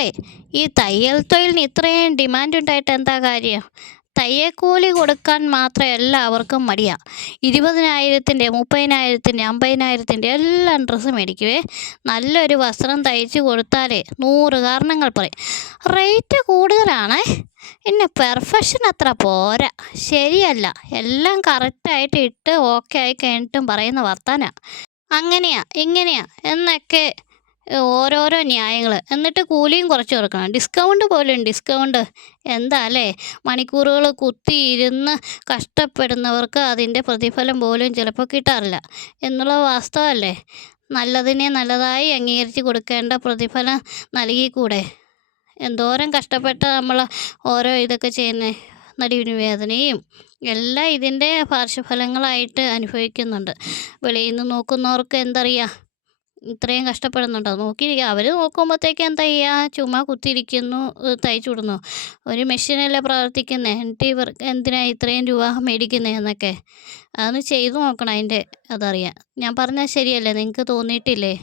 അപ്പോളേ ഈ തയ്യൽ തൊഴിലിന് ഇത്രയും ഡിമാൻഡ് ഉണ്ടായിട്ട് എന്താ കാര്യം? തയ്യൽക്കൂലി കൊടുക്കാൻ മാത്രം എല്ലാവർക്കും മടിയാ. 20,000-ൻ്റെ 30,000-ൻ്റെ 50,000-ൻ്റെ എല്ലാം ഡ്രസ്സ് മേടിക്കുവേ. നല്ലൊരു വസ്ത്രം തയ്ച്ച് കൊടുത്താലേ 100 കാരണങ്ങൾ പറയും. റേറ്റ് കൂടുതലാണേ. പിന്നെ പെർഫെക്ഷൻ അത്ര പോരാ, ശരിയല്ല. എല്ലാം കറക്റ്റായിട്ട് ഇട്ട് ഓക്കെ ആയി കഴിഞ്ഞിട്ടും പറയുന്ന വർത്താനാ. അങ്ങനെയാ ഇങ്ങനെയാ എന്നൊക്കെ ഓരോരോ ന്യായങ്ങൾ. എന്നിട്ട് കൂലിയും കുറച്ച് കൊടുക്കണം. ഡിസ്കൗണ്ട് പോലും ഡിസ്കൗണ്ട്. എന്താ അല്ലേ? മണിക്കൂറുകൾ കുത്തിയിരുന്ന് കഷ്ടപ്പെടുന്നവർക്ക് അതിൻ്റെ പ്രതിഫലം പോലും ചിലപ്പോൾ കിട്ടാറില്ല എന്നുള്ളത് വാസ്തവമല്ലേ? നല്ലതിനെ നല്ലതായി അംഗീകരിച്ച് കൊടുക്കേണ്ട പ്രതിഫലം നൽകിക്കൂടെ? എന്തോരം കഷ്ടപ്പെട്ട് നമ്മൾ ഓരോ ഇതൊക്കെ ചെയ്യുന്നത്. നടുവിന് വേദനയും എല്ലാം ഇതിൻ്റെ പാർശ്വഫലങ്ങളായിട്ട് അനുഭവിക്കുന്നുണ്ട്. വെളിയിൽ നിന്ന് നോക്കുന്നവർക്ക് എന്തറിയാം, ഇത്രയും കഷ്ടപ്പെടുന്നുണ്ടോ? നോക്കിയിരിക്കുക. അവർ നോക്കുമ്പോഴത്തേക്ക് എന്താ ചെയ്യുക? ചുമ്മാ കുത്തിയിരിക്കുന്നു, തയ്ച്ചു വിടുന്നു. ഒരു മെഷീനല്ലേ പ്രവർത്തിക്കുന്നത്, എന്നിട്ട് ഇവർക്ക് എന്തിനാ ഇത്രയും രൂപ മേടിക്കുന്നത് എന്നൊക്കെ അതൊന്ന് ചെയ്തു നോക്കണം. അതിൻ്റെ അതറിയാം. ഞാൻ പറഞ്ഞാൽ ശരിയല്ലേ? നിങ്ങൾക്ക് തോന്നിയിട്ടില്ലേ?